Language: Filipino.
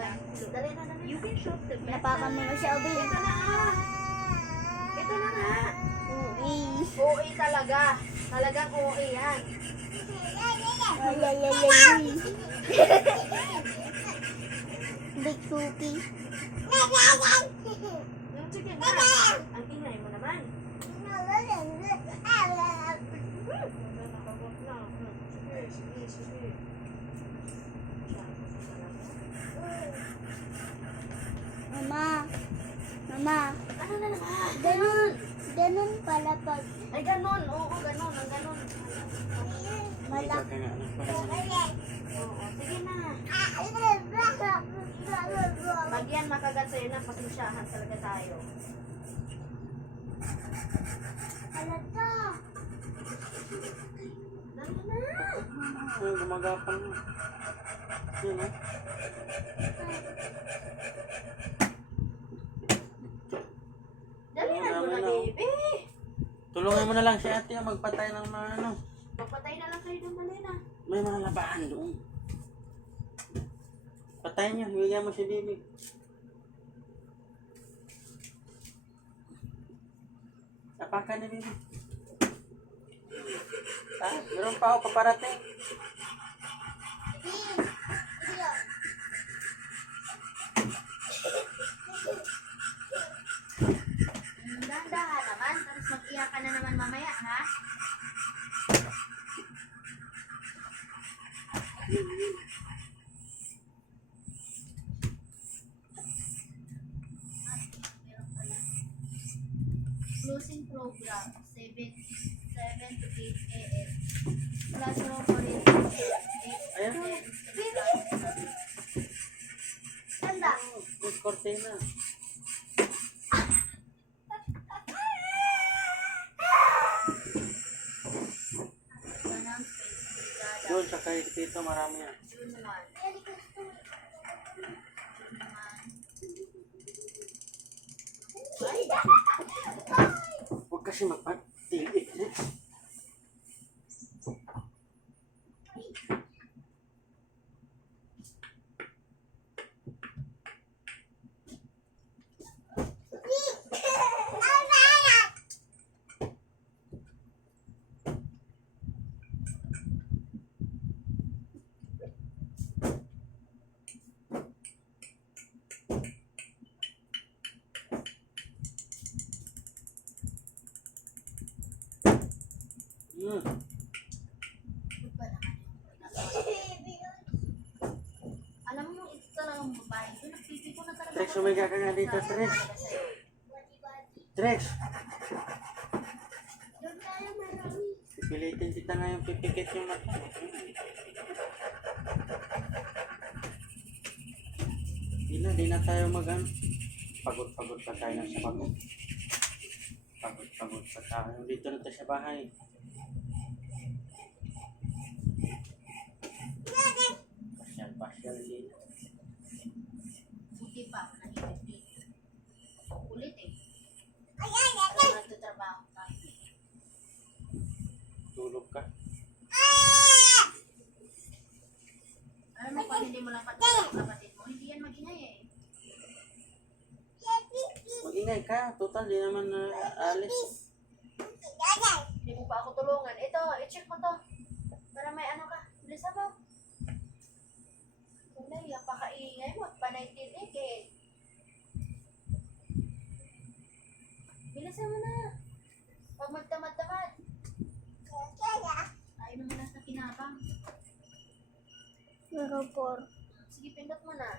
Dali na, dali. You can shop the best. Napakan mo na siya, Obi. Ito na nga. Ito na nga. Uwi. OA talaga. Talagang OA yan. Ay, ay, ay, ay. Big cookie. Sige na. Ang ingay mo naman. Sige, sige. Mama. Mama. Ano na naman? Ganun. Ganun pala pag Ay, ganon. Oo, ganon. Ang ganon. malaki. Oo, sige na. Pag yan makagat sa'yo na, pasensyahan talaga tayo. Ano to? Dali na. Ay, gumagapang na. Yun, oh. Dali na mo na, Dami na. baby. Tulungan mo na lang si ate magpatay ng mga ano. Magpatay na lang kayo ng mali na. May mga labahan doon. Patayin niyo, bigyan mo si Bibi. Apakan ni Bibi. Meron pa ako paparating. Dahan-dahan naman. Tapos mag-iyak ka na naman mamaya, ha? Closing program, 7 to 8 a.m. Classroom orientation, 8 Ayan. Ganda. Yung cortina. Ganang space, brigada, Doon sa kay Tito marami yan. June 1. Huwag kasi magpatilit. Alam mo, ito talagang babae. Doon, nagpipiko na talaga. Trex, umiga ka nga dito, Trex. Trex, Doon tayo marami. pipilitin kita ngayon pipikit yung mata. Di na tayo mag-ano. Pagod-pagod pa tayo sa pagod. Pagod-pagod pa tayo. Dito na tayo sa bahay. Pasyal-pasyal dito. Buti pa, nahihit dito. Kulit eh. Nagtatrabaho tayo. Tulog ka. Alam mo, pag hindi mo lang patulog ang kapatid mo, hindi yan magingay eh. Mag-ingay ka. Total, di naman alis. Hindi mo pa ako tulungan. Ito, i-check mo to. Para may ano ka. Bilisan mo. Kulay, napakaingay mo at panay-tinig eh. Bilisan mo na. Huwag magtamad-tamad. Ayaw naman na sa kinabang. Pero por. Sige, pindot mo na.